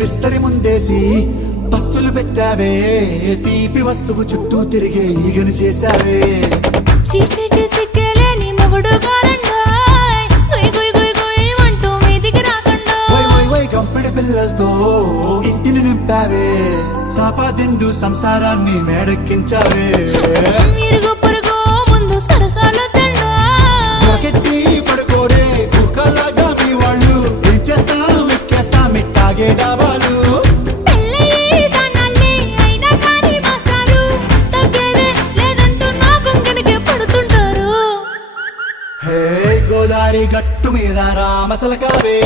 విస్తరి ముందేసి పస్తులు పెట్టావే, తీపి వస్తువు చుట్టూ తిరిగే ఈగని చేశావే. సిగ్గలేని మొగుడు గారండోయ్, గుయ్ గుయ్ గుయ్ గుయ్ అంటూ మీదికి రాకండో. గంపిడి పిల్లలతో ఇంటిని నింపావే, సాపాదిండు సంసారాన్ని మేడెక్కించావే. ఇరుగు పొరుగు ముందు సరసాలొద్దండో. రాకెట్టి పడుకోరే కుక్కలాగా మీ వాళ్ళు, ఏం చేస్తాం ఎక్కేస్తాం ఇట్టాగే డాబాలు. పెళ్ళయి సన్నాళ్ళే అయినా కానీ మాస్తారు, తగ్గేదే లేదంటూ నా కొంగనికే పడుతుంటారు. హే గోదారి గట్టు మీద రామసలకావే,